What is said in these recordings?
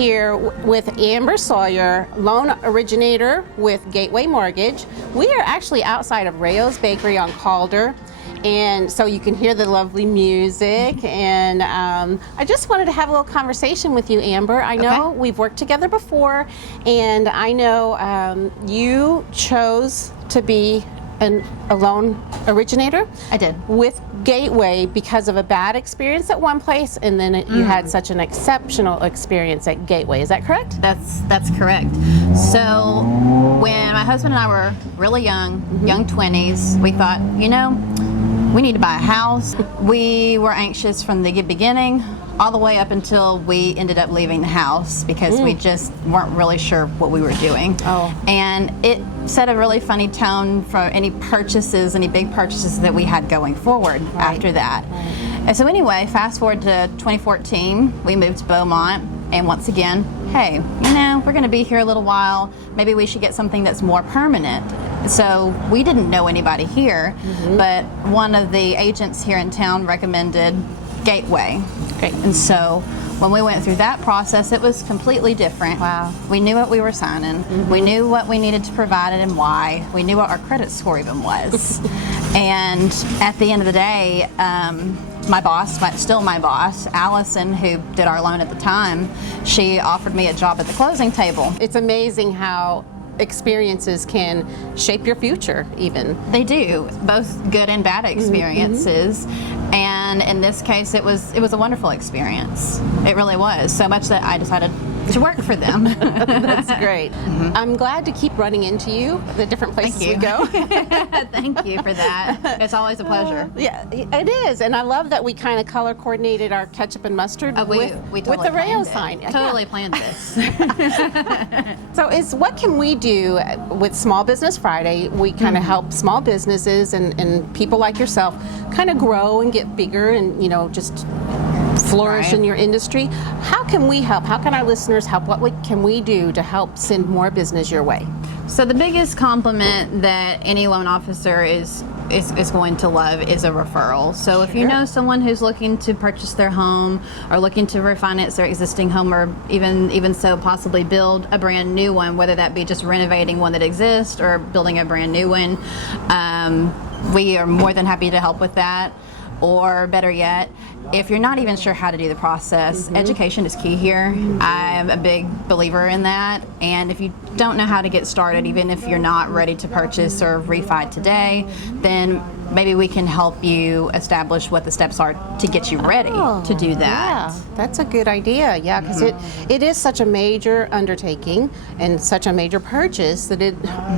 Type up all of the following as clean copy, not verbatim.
here with Amber Sawyer, loan originator with Gateway Mortgage. We are actually outside of Rayo's Bakery on Calder, and so you can hear the lovely music. And I just wanted to have a little conversation with you, Amber. I know we've worked together before, and I know you chose to be a loan originator. I did. With Gateway because of a bad experience at one place, and then you had such an exceptional experience at Gateway. Is that correct? That's correct. So when my husband and I were really young, young 20s, we thought, we need to buy a house. We were anxious from the beginning all the way up until we ended up leaving the house because we just weren't really sure what we were doing. And it set a really funny tone for any big purchases that we had going forward after that. And so anyway, fast forward to 2014, we moved to Beaumont, and once again, hey, we're going to be here a little while. Maybe we should get something that's more permanent. So we didn't know anybody here, but one of the agents here in town recommended Gateway. And so when we went through that process, it was completely different. Wow. We knew what we were signing. We knew what we needed to provide it and why. We knew what our credit score even was. And at the end of the day, my boss, still my boss, Allison, who did our loan at the time, she offered me a job at the closing table. It's amazing how experiences can shape your future even. They do, both good and bad experiences. And in this case, it was a wonderful experience. It really was, so much that I decided to work for them. That's great. I'm glad to keep running into you, the different places we go. Thank you for that. It's always a pleasure. Yeah, it is, and I love that we kind of color coordinated our ketchup and mustard we with totally the Rayo sign. Totally planned this. So what can we do with Small Business Friday? We kind of help small businesses and people like yourself kind of grow and get bigger and just flourish in your industry. How can we help? How can our listeners help? What can we do to help send more business your way? So the biggest compliment that any loan officer is going to love is a referral. So if you know someone who's looking to purchase their home or looking to refinance their existing home, or even so possibly build a brand new one, whether that be just renovating one that exists or building a brand new one, we are more than happy to help with that. Or better yet, if you're not even sure how to do the process, education is key here. I'm a big believer in that. And if you don't know how to get started, even if you're not ready to purchase or refi today, then maybe we can help you establish what the steps are to get you ready to do that. Yeah, that's a good idea. Yeah, because it is such a major undertaking and such a major purchase that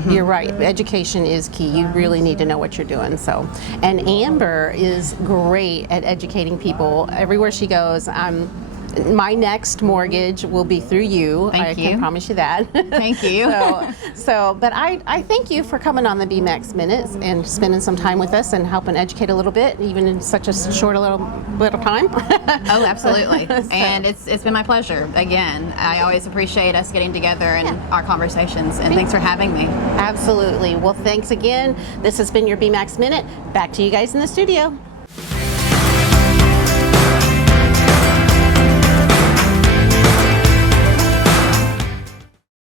you're right, education is key. You really need to know what you're doing. So, and Amber is great at educating people everywhere she goes. My next mortgage will be through you. I can promise you that. Thank you. But I thank you for coming on the BMAX Minutes and spending some time with us and helping educate a little bit, even in such a short little time. Oh, absolutely. And it's been my pleasure. Again, I always appreciate us getting together and our conversations. And thanks for having me. Absolutely. Well, thanks again. This has been your BMAX Minute. Back to you guys in the studio.